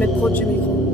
mettre proche du micro.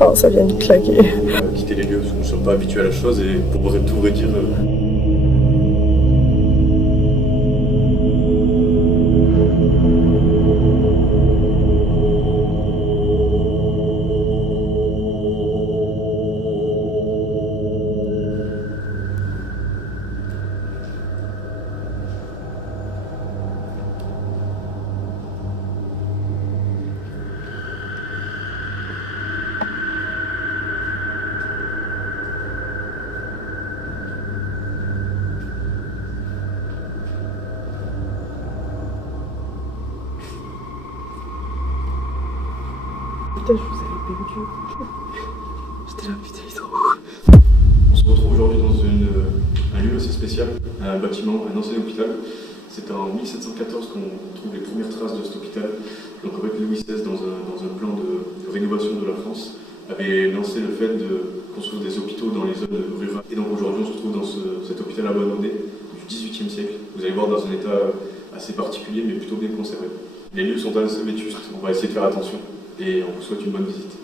Oh, ça vient de claquer. Quitter les lieux parce qu'on ne sommes pas habitués à la chose et pour tout vrai dire. Putain, je vous avais perdu. J'étais là, putain, il est trop beau. On se retrouve aujourd'hui dans un lieu assez spécial, un bâtiment, un ancien hôpital. C'est en 1714 qu'on trouve les premières traces de cet hôpital. Donc en fait, Louis XVI, dans un plan de rénovation de la France, avait lancé le fait de construire des hôpitaux dans les zones rurales. Et donc aujourd'hui, on se retrouve dans cet hôpital abandonné du XVIIIe siècle. Vous allez voir dans un état assez particulier, mais plutôt bien conservé. Les lieux sont assez vétustes, on va essayer de faire attention. Et on vous souhaite une bonne visite.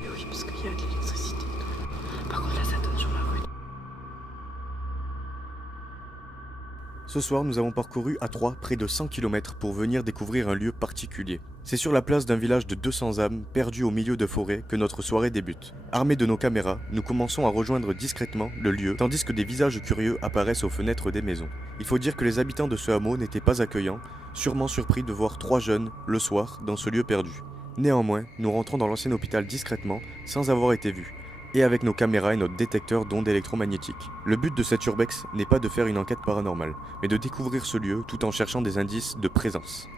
Mais oui, parce qu'il y a de l'électricité. Par contre, là, ça donne sur la rue. Ce soir, nous avons parcouru à 3 près de 100 km pour venir découvrir un lieu particulier. C'est sur la place d'un village de 200 âmes, perdu au milieu de forêts, que notre soirée débute. Armés de nos caméras, nous commençons à rejoindre discrètement le lieu, tandis que des visages curieux apparaissent aux fenêtres des maisons. Il faut dire que les habitants de ce hameau n'étaient pas accueillants, sûrement surpris de voir 3 jeunes, le soir, dans ce lieu perdu. Néanmoins, nous rentrons dans l'ancien hôpital discrètement, sans avoir été vus, et avec nos caméras et notre détecteur d'ondes électromagnétiques. Le but de cette urbex n'est pas de faire une enquête paranormale, mais de découvrir ce lieu tout en cherchant des indices de présence.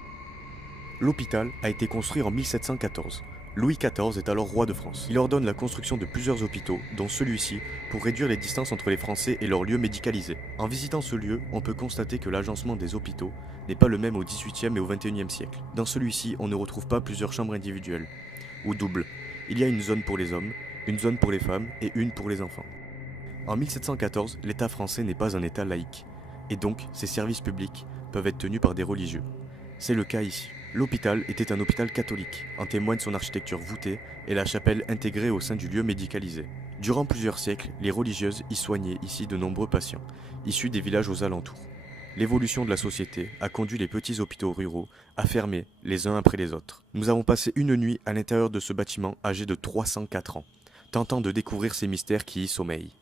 L'hôpital a été construit en 1714. Louis XIV est alors roi de France. Il ordonne la construction de plusieurs hôpitaux, dont celui-ci, pour réduire les distances entre les Français et leurs lieux médicalisés. En visitant ce lieu, on peut constater que l'agencement des hôpitaux n'est pas le même au XVIIIe et au XXIe siècle. Dans celui-ci, on ne retrouve pas plusieurs chambres individuelles, ou doubles. Il y a une zone pour les hommes, une zone pour les femmes et une pour les enfants. En 1714, l'État français n'est pas un État laïque, et donc ses services publics peuvent être tenus par des religieux. C'est le cas ici. L'hôpital était un hôpital catholique, en témoigne son architecture voûtée et la chapelle intégrée au sein du lieu médicalisé. Durant plusieurs siècles, les religieuses y soignaient ici de nombreux patients, issus des villages aux alentours. L'évolution de la société a conduit les petits hôpitaux ruraux à fermer les uns après les autres. Nous avons passé une nuit à l'intérieur de ce bâtiment âgé de 304 ans, tentant de découvrir ces mystères qui y sommeillent.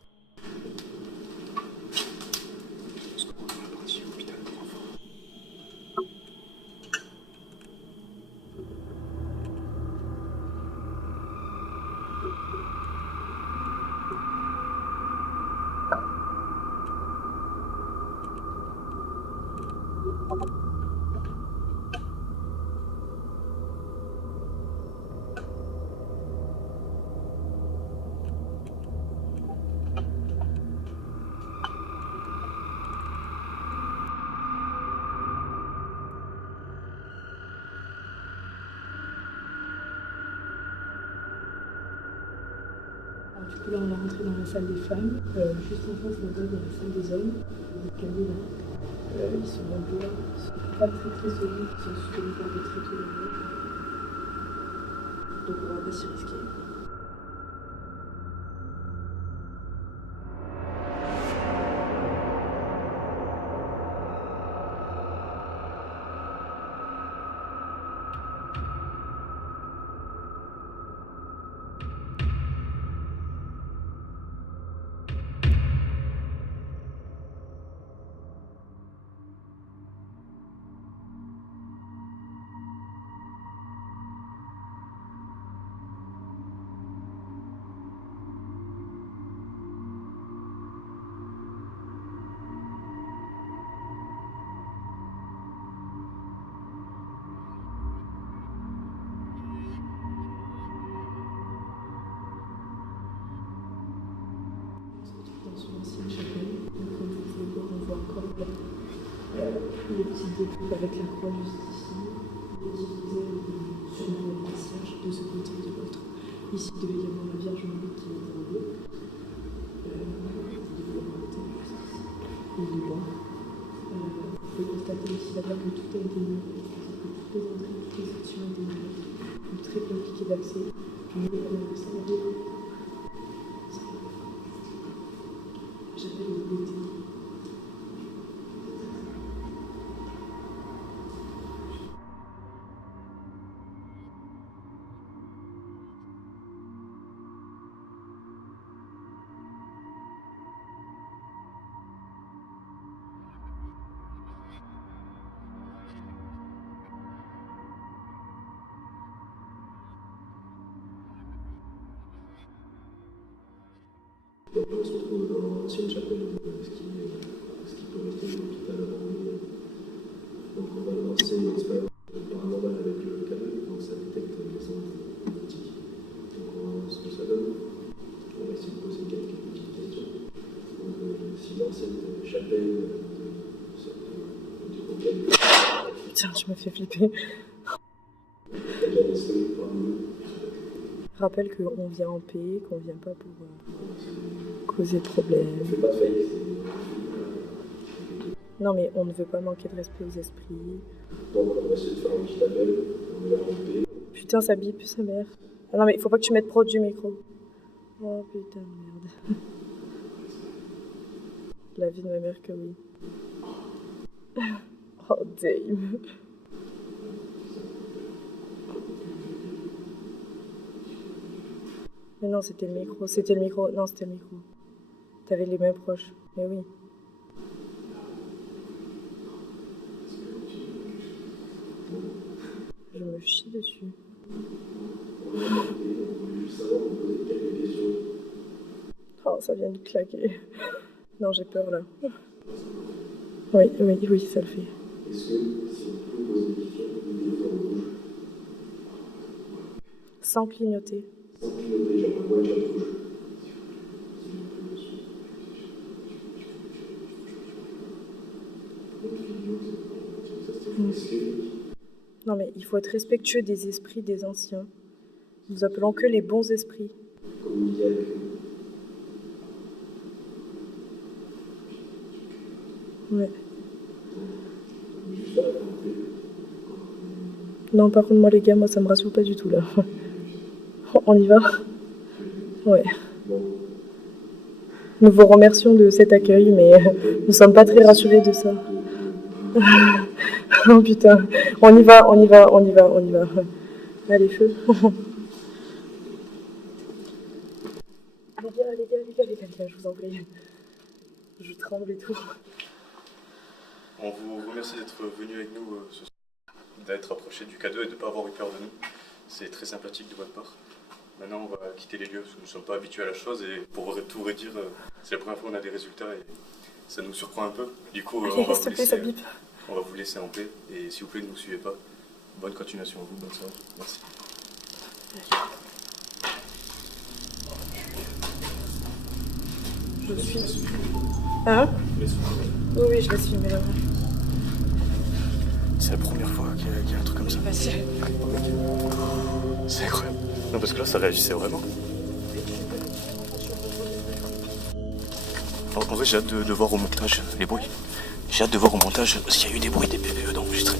Du coup, là, on est rentré dans la salle des femmes. Juste en face, là-bas, il y a la salle des hommes. Les escaliers, là, ils sont en bois. Ils sont pas très solides. Ils sont soutenus par des tréteaux de bois. Donc, on va pas s'y risquer. l'ancienne chapelle. Donc comme vous pouvez voir, on voit encore là, les petites découpes avec la croix juste ici, divisées sûrement le passage de ce côté et de l'autre. Ici, il devait y avoir la Vierge Marie qui est en bleu. Et du bas. Vous pouvez constater aussi là-bas que tout a été muré. Toutes les entrées, toutes les sections ont été murées. Donc très compliqué d'accès. Mais ça va bien. J'appelle le beauté. Donc là, on se retrouve dans l'ancienne chapelle, ce qui peut rester de l'hôpital abandonné. Donc on va lancer une expérience paranormale avec le câble, donc ça détecte les ondes optiques. Donc on va voir ce que ça donne. On va essayer de poser quelques petites questions. Donc si l'ancienne chapelle de câble... Putain, tu m'as fait flipper. Déjà des sols parmi nous. Rappelle qu'on vient en paix, qu'on vient pas pour causer de problèmes. On fait pas de fake, Non mais on ne veut pas manquer de respect aux esprits. donc on va essayer de faire un petit appel, on est là en paix. Putain, ça bip, sa mère. Ah non mais il faut pas que tu mettes proche du micro. Oh putain de merde. La vie de ma mère que oui. Oh damn. Mais non, c'était le micro. C'était le micro. Non, c'était le micro. T'avais les mains proches. Mais oui. Je me chie dessus. Oh, ça vient de claquer. Non, j'ai peur là. Oui, ça le fait. Est-ce que si on peut poser des questions, des questions rouges, Sans clignoter. sans clignoter, genre moi j'ai rouge. Non mais il faut être respectueux des esprits des anciens. Nous appelons que les bons esprits. Communiquer avec eux. Ouais. Juste à raconter. Non, par contre, moi les gars, moi ça me rassure pas du tout là. On y va? Ouais. Bon. Nous vous remercions de cet accueil, mais nous sommes pas très rassurés de ça. Oh putain, on y va. Allez, feu. Les gars, je vous en prie. Je tremble et tout. On vous remercie d'être venu avec nous ce soir, d'être approché du K2 et de ne pas avoir eu peur de nous. C'est très sympathique de votre part. Maintenant, on va quitter les lieux parce que nous ne sommes pas habitués à la chose et pour tout vous dire, c'est la première fois qu'on a des résultats et ça nous surprend un peu. Du coup, S'il te plaît, ça bip. On va vous laisser en paix et s'il vous plaît, ne nous suivez pas. Bonne continuation à vous, bonne soirée. Merci. Je suis. Hein? Oui, je vais filmer là. C'est la première fois qu'il y a un truc comme ça. Facile. C'est incroyable. Non, parce que là, ça réagissait vraiment. En vrai, j'ai hâte de voir au montage les bruits. J'ai hâte de voir au montage s'il y a eu des bruits des PVE d'enregistrer.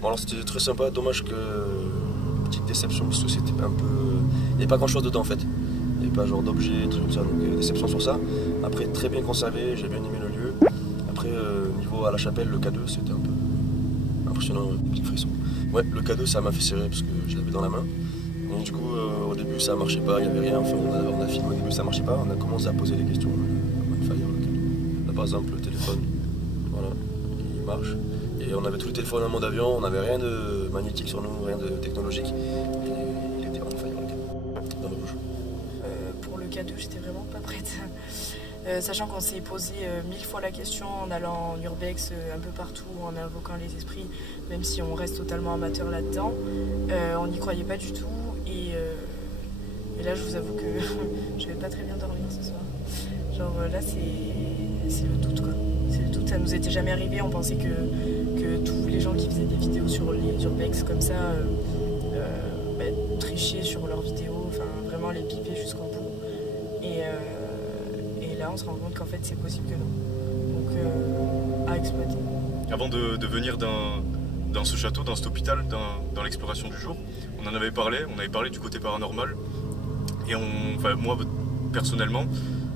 Bon alors c'était très sympa, dommage que petite déception parce que c'était un peu... Il n'y avait pas grand chose dedans en fait. Il n'y avait pas genre d'objets, trucs comme ça, donc déception sur ça. Après très bien conservé, j'ai bien aimé le lieu. Après niveau à la chapelle, le K2 c'était un peu impressionnant, des petits frissons. Ouais, le K2 ça m'a fait serrer parce que je l'avais dans la main. Donc du coup, au début, ça marchait pas, il n'y avait rien. Enfin, on a filmé au début, ça marchait pas. On a commencé à poser des questions. On fire local. Là, par exemple, le téléphone, voilà, il marche. Et on avait tous les téléphones en mode avion, on n'avait rien de magnétique sur nous, rien de technologique. Et il était on fire local, dans le rouge. Pour le K2, j'étais vraiment pas prête. Sachant qu'on s'est posé 1000 fois la question en allant en urbex un peu partout, en invoquant les esprits, même si on reste totalement amateur là-dedans, on n'y croyait pas du tout. Et là, je vous avoue que je vais pas très bien dormir ce soir. Genre là, c'est le doute, quoi. C'est le doute, ça nous était jamais arrivé. On pensait que tous les gens qui faisaient des vidéos sur les urbex comme ça trichaient sur leurs vidéos, enfin vraiment les piper jusqu'au bout. Et là, on se rend compte qu'en fait, c'est possible que non. Donc, à exploiter. Avant de venir dans ce château, dans cet hôpital, dans l'exploration du jour, on en avait parlé, du côté paranormal. Et moi, personnellement,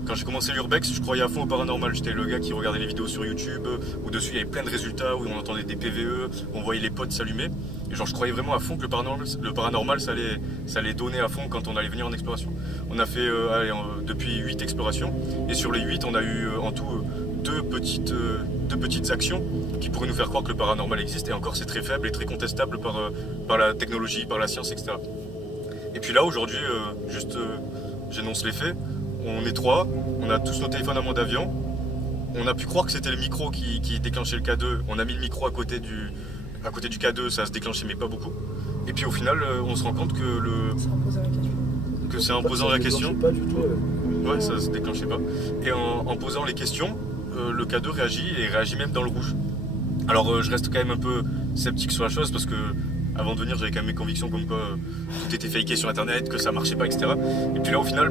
quand j'ai commencé l'urbex, je croyais à fond au paranormal. J'étais le gars qui regardait les vidéos sur YouTube, où dessus il y avait plein de résultats, où on entendait des PVE, où on voyait les potes s'allumer. Et genre, je croyais vraiment à fond que le paranormal ça allait donner à fond quand on allait venir en exploration. On a fait depuis 8 explorations, et sur les 8, on a eu en tout deux petites actions qui pourraient nous faire croire que le paranormal existe. Et encore, c'est très faible et très contestable par la technologie, par la science, etc. Et puis là, aujourd'hui, j'énonce les faits. On est 3, on a tous nos téléphones à mode avion. On a pu croire que c'était le micro qui déclenchait le K2. On a mis le micro à côté du K2, ça se déclenchait mais pas beaucoup. Et puis au final, on se rend compte que c'est en posant la question. Pas du tout. Ouais, ça se déclenchait pas. Et en posant les questions, le K2 réagit et réagit même dans le rouge. Alors je reste quand même un peu sceptique sur la chose parce que avant de venir, j'avais quand même mes convictions comme quoi tout était faké sur internet, que ça marchait pas, etc. Et puis là, au final,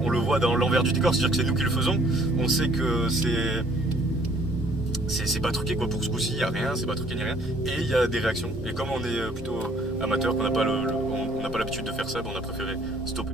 on le voit dans l'envers du décor, c'est-à-dire que c'est nous qui le faisons. On sait que c'est pas truqué, quoi. Pour ce coup-ci, il n'y a rien, c'est pas truqué ni rien. Et il y a des réactions. Et comme on est plutôt amateur, qu'on n'a pas l'habitude de faire ça, on a préféré stopper.